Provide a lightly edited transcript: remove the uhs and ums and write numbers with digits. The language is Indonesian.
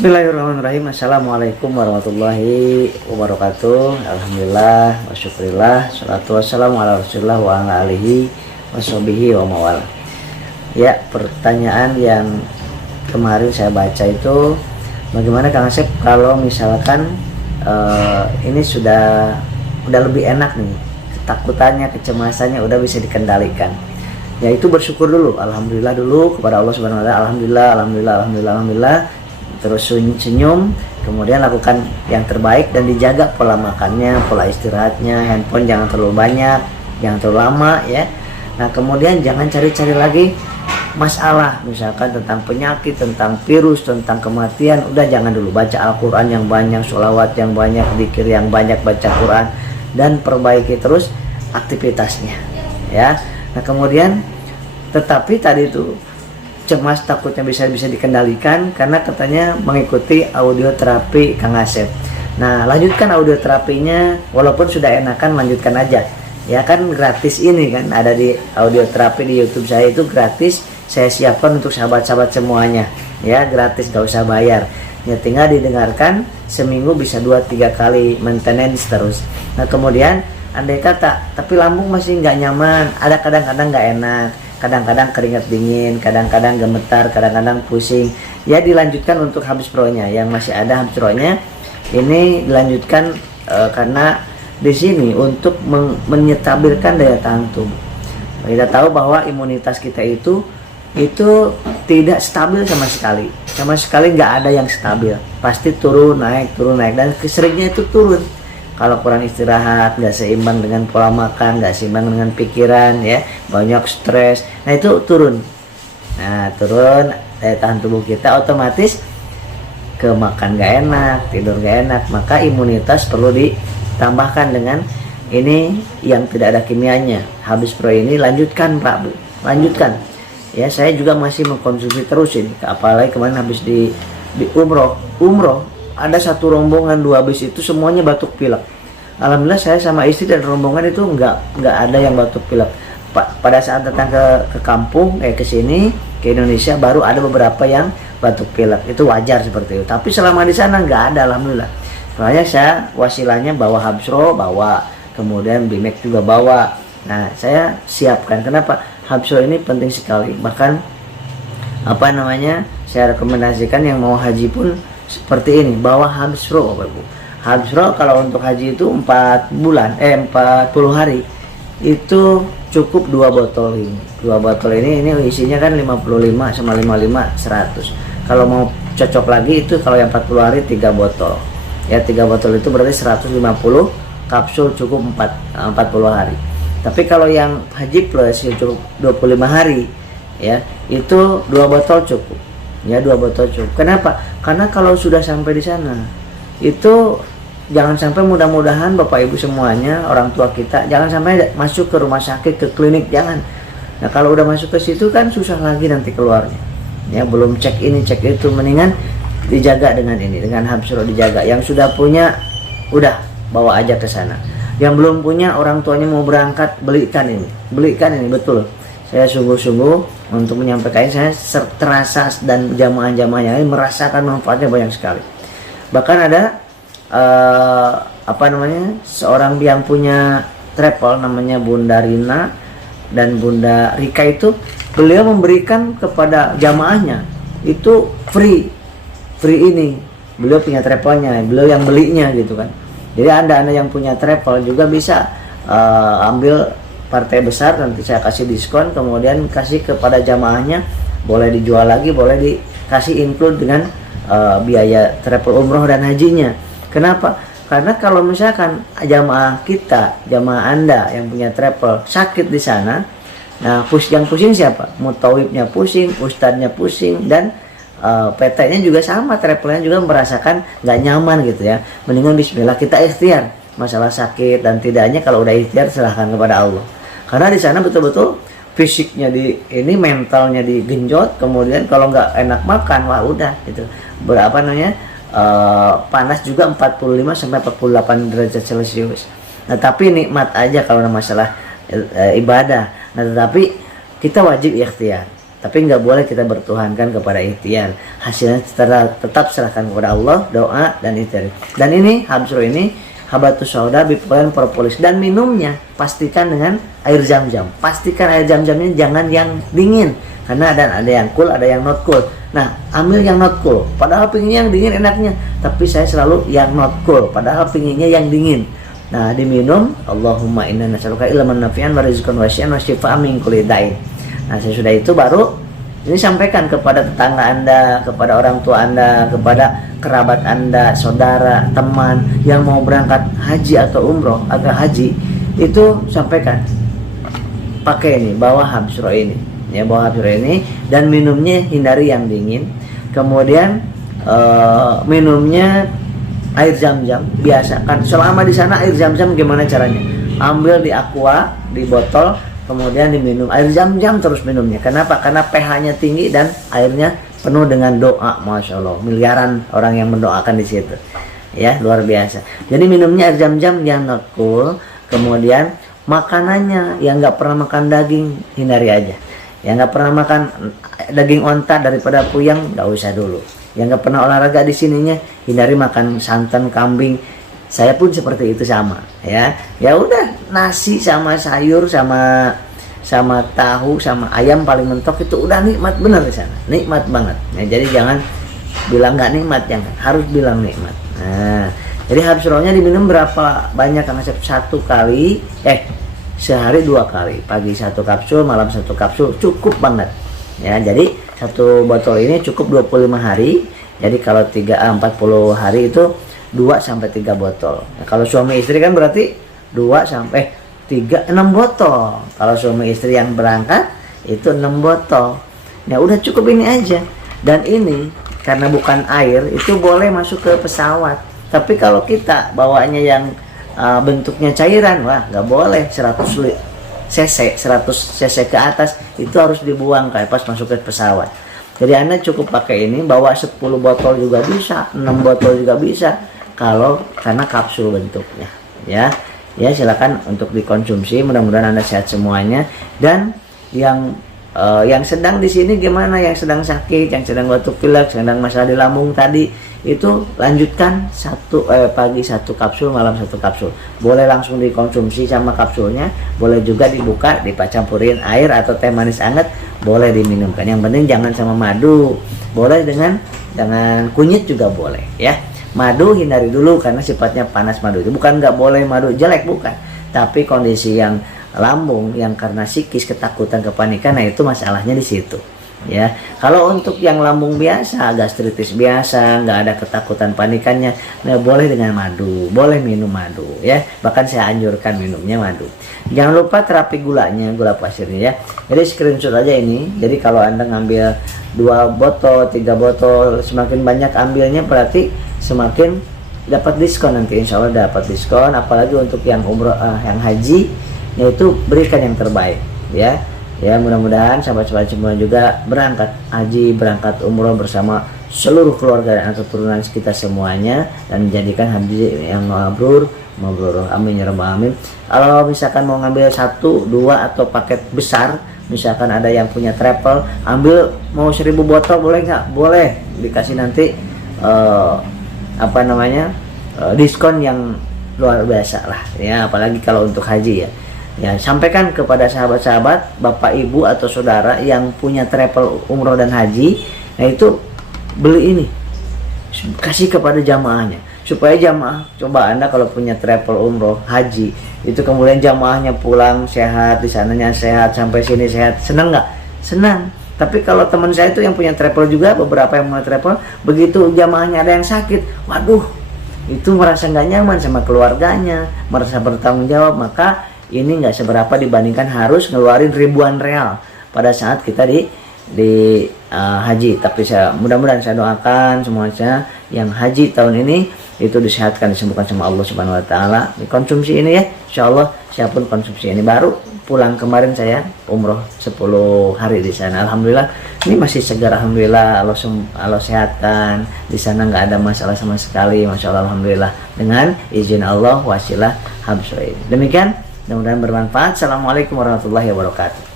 Bismillahirrahmanirrahim. Assalamualaikum warahmatullahi wabarakatuh. Alhamdulillah wa syukurillah. Salatu wassalamu ala rasulillah wa ala alihi wa sahbihi wa mawala. Ya, pertanyaan yang kemarin saya baca itu, bagaimana Kang Asep kalau misalkan ini sudah lebih enak nih, ketakutannya, kecemasannya udah bisa dikendalikan. Ya, itu bersyukur dulu, alhamdulillah dulu kepada Allah Subhanahu wa taala. Alhamdulillah. Terus senyum, kemudian lakukan yang terbaik dan dijaga pola makannya, pola istirahatnya, handphone jangan terlalu banyak, jangan terlalu lama ya. Nah, kemudian jangan cari-cari lagi masalah, misalkan tentang penyakit, tentang virus, tentang kematian. Udah jangan dulu, baca Al-Quran yang banyak, sholawat yang banyak, zikir yang banyak, baca Quran, dan perbaiki terus aktivitasnya ya. Nah, kemudian tetapi tadi itu cemas takutnya bisa dikendalikan karena katanya mengikuti audio terapi Kang Asep. Nah, lanjutkan audio terapinya, walaupun sudah enakan lanjutkan aja. Ya kan gratis ini kan, ada di audio terapi di YouTube saya itu gratis, saya siapkan untuk sahabat-sahabat semuanya. Ya, gratis, gak usah bayar. Ya, tinggal didengarkan seminggu bisa 2-3 kali maintenance terus. Nah, kemudian andai kata tapi lambung masih nggak nyaman, ada kadang-kadang nggak enak, kadang-kadang keringat dingin, kadang-kadang gemetar, kadang-kadang pusing, ya dilanjutkan untuk Habis Pro-nya yang masih ada. Habis Pro-nya ini dilanjutkan karena di sini untuk menyetabilkan daya tahan tubuh. Kita tahu bahwa imunitas kita itu tidak stabil sama sekali nggak ada yang stabil, pasti turun naik dan keseringnya itu turun. Kalau kurang istirahat, nggak seimbang dengan pola makan, nggak seimbang dengan pikiran, ya banyak stres, nah itu turun. Nah, turun daya tahan tubuh kita, otomatis ke makan nggak enak, tidur nggak enak. Maka imunitas perlu ditambahkan dengan ini yang tidak ada kimianya. Habis Pro ini lanjutkan Pak, lanjutkan. Ya, saya juga masih mengkonsumsi terus ini. Apalagi kemarin habis di umroh. Ada satu rombongan 2 bis itu semuanya batuk pilek. Alhamdulillah saya sama istri dan rombongan itu nggak ada yang batuk pilek. Pada saat datang ke kampung, ke sini ke Indonesia baru ada beberapa yang batuk pilek. Itu wajar seperti itu. Tapi selama di sana nggak ada, alhamdulillah. Soalnya saya wasilanya bawa Habsro, bawa kemudian Bimek juga bawa. Nah, saya siapkan. Kenapa? Habsro ini penting sekali. Bahkan saya rekomendasikan yang mau haji pun seperti ini, bawa Habsro Bapak Ibu. Habsro kalau untuk haji itu 40 hari itu cukup 2 botol ini. 2 botol ini isinya kan 55 sama 55 100. Kalau mau cocok lagi itu kalau yang 40 hari 3 botol. Ya, 3 botol itu berarti 150 kapsul cukup 40 hari. Tapi kalau yang haji plus ya cukup 25 hari ya, itu 2 botol cukup. Ya, 2 botol cukup. Kenapa? Karena kalau sudah sampai di sana itu jangan sampai, mudah-mudahan Bapak Ibu semuanya, orang tua kita, jangan sampai masuk ke rumah sakit, ke klinik, jangan. Nah, kalau udah masuk ke situ kan susah lagi nanti keluarnya. Ya, belum cek ini cek itu, mendingan dijaga dengan ini, dengan Habsro dijaga. Yang sudah punya udah bawa aja ke sana. Yang belum punya, orang tuanya mau berangkat, belikan ini betul. Saya sungguh-sungguh untuk menyampaikan, saya terasa dan jamaah-jamaahnya ini merasakan manfaatnya banyak sekali. Bahkan ada seorang yang punya travel namanya Bunda Rina dan Bunda Rika, itu beliau memberikan kepada jamaahnya itu free ini. Beliau punya travelnya, beliau yang belinya gitu kan. Jadi anda yang punya travel juga bisa ambil partai besar, nanti saya kasih diskon, kemudian kasih kepada jamaahnya, boleh dijual lagi, boleh dikasih include dengan biaya travel umroh dan hajinya. Kenapa? Karena kalau misalkan jamaah anda yang punya travel sakit di sana, nah yang pusing siapa? Mutawibnya pusing, ustadznya pusing, dan PT-nya juga sama, travelnya juga merasakan nggak nyaman gitu ya. Mendingan bismillah kita ikhtiar masalah sakit dan tidaknya, kalau udah ikhtiar serahkan kepada Allah. Karena di sana betul-betul fisiknya mentalnya digenjot, kemudian kalau nggak enak makan, wah udah gitu. Panas juga 45 sampai 48 derajat Celcius. Nah, tapi nikmat aja kalau masalah ibadah. Nah, tetapi kita wajib ikhtiar. Tapi nggak boleh kita bertuhankan kepada ikhtiar. Hasilnya tetap serahkan kepada Allah, doa dan ikhtiar. Dan ini habsro ini habatus sauda bipolen propolis, dan minumnya pastikan dengan air zam-zam. Pastikan air zam-zamnya jangan yang dingin, karena ada yang cool, ada yang not cool. Nah, ambil yang not cool. Padahal pinginnya yang dingin enaknya, tapi saya selalu yang not cool. Padahal pinginnya yang dingin. Nah, diminum. Allahumma inna nas'aluka ilman nafi'an wa rizqan wasi'an wa shifaan min kulli da'in. Nah, sesudah itu baru ini sampaikan kepada tetangga Anda, kepada orang tua Anda, kepada kerabat Anda, saudara, teman yang mau berangkat haji atau umroh, agak haji, itu sampaikan. Pakai ini, bawa habsro ini. Ya, bawa habsro ini, dan minumnya hindari yang dingin. Kemudian minumnya air zam-zam biasa. Kan selama di sana air zam-zam gimana caranya? Ambil di aqua, di botol, kemudian diminum air zam-zam terus minumnya. Kenapa? Karena pH-nya tinggi dan airnya penuh dengan doa. Masya Allah, miliaran orang yang mendoakan di situ. Ya, luar biasa. Jadi minumnya air zam-zam yang not cool. Kemudian makanannya yang nggak pernah makan daging hindari aja. Yang nggak pernah makan daging onta daripada puyang nggak usah dulu. Yang nggak pernah olahraga di sininya hindari makan santan kambing. Saya pun seperti itu sama, ya. Ya udah, nasi sama sayur sama tahu sama ayam paling mentok itu udah nikmat bener di sana, nikmat banget. Nah, jadi jangan bilang nggak nikmat, jangan, harus bilang nikmat. Nah, jadi habsronya diminum berapa banyak? Kang Asep? Sehari 2 kali, pagi 1 kapsul, malam 1 kapsul, cukup banget. Ya, jadi 1 botol ini cukup 25 hari. Jadi kalau 40 hari itu 2-3 botol. Nah, kalau suami istri kan berarti 6 botol. Kalau suami istri yang berangkat itu 6 botol. Ya udah cukup ini aja. Dan ini karena bukan air, itu boleh masuk ke pesawat. Tapi kalau kita bawanya yang bentuknya cairan, wah nggak boleh. 100 cc ke atas itu harus dibuang kayak pas masuk ke pesawat. Jadi Anda cukup pakai ini, bawa 10 botol juga bisa, 6 botol juga bisa. Karena kapsul bentuknya, ya silakan untuk dikonsumsi. Mudah-mudahan Anda sehat semuanya. Dan yang sedang di sini gimana? Yang sedang sakit, yang sedang batuk pilek, sedang masalah di lambung tadi, itu lanjutkan pagi 1 kapsul, malam 1 kapsul. Boleh langsung dikonsumsi sama kapsulnya, boleh juga dibuka, dicampurin air atau teh manis hangat, boleh diminumkan. Yang penting jangan sama madu. Boleh dengan kunyit juga boleh, ya. Madu hindari dulu karena sifatnya panas madu itu. Bukan nggak boleh madu jelek, bukan. Tapi kondisi yang lambung yang karena psikis, ketakutan, kepanikan, nah itu masalahnya di situ. Ya, kalau untuk yang lambung biasa, gastritis biasa, nggak ada ketakutan panikannya, nah boleh dengan madu, boleh minum madu, ya. Bahkan saya anjurkan minumnya madu. Jangan lupa terapi gulanya, gula pasirnya, ya. Jadi screenshot aja ini. Jadi kalau Anda ngambil 2 botol, 3 botol, semakin banyak ambilnya berarti semakin dapat diskon nanti. Insya Allah dapat diskon. Apalagi untuk yang umroh, yang haji, yaitu berikan yang terbaik, ya. Ya, mudah-mudahan sahabat-sahabat semua juga berangkat haji, berangkat umroh bersama seluruh keluarga dan keturunan kita semuanya, dan menjadikan haji yang mabrur. Amin ya rabbal alamin. Kalau misalkan mau ngambil 1, 2 atau paket besar, misalkan ada yang punya travel, ambil mau 1000 botol boleh nggak? Boleh, dikasih nanti diskon yang luar biasa lah, ya. Apalagi kalau untuk haji, ya. Ya, sampaikan kepada sahabat-sahabat, bapak ibu atau saudara yang punya travel umroh dan haji, nah itu beli ini, kasih kepada jamaahnya, supaya jamaah, coba Anda kalau punya travel umroh haji itu kemudian jamaahnya pulang sehat, di sananya sehat, sampai sini sehat, senang nggak? Senang. Tapi kalau teman saya itu yang punya travel juga, beberapa yang punya travel, begitu jamaahnya ada yang sakit, waduh, itu merasa nggak nyaman sama keluarganya, merasa bertanggung jawab, maka ini nggak seberapa dibandingkan harus ngeluarin ribuan real pada saat kita di haji. Tapi mudah-mudahan saya doakan semuanya yang haji tahun ini itu disehatkan, disembuhkan sama Allah Subhanahu Wa Taala. Dikonsumsi ini, ya, insya Allah. Saya pun konsumsi ini. Baru pulang kemarin saya umroh 10 hari di sana. Alhamdulillah ini masih segar. Alhamdulillah, Allah sehatkan. Di sana nggak ada masalah sama sekali. Masya Allah, alhamdulillah. Dengan izin Allah, wasilah habsro ini. Demikian. Mudah-mudahan bermanfaat. Assalamualaikum warahmatullahi wabarakatuh.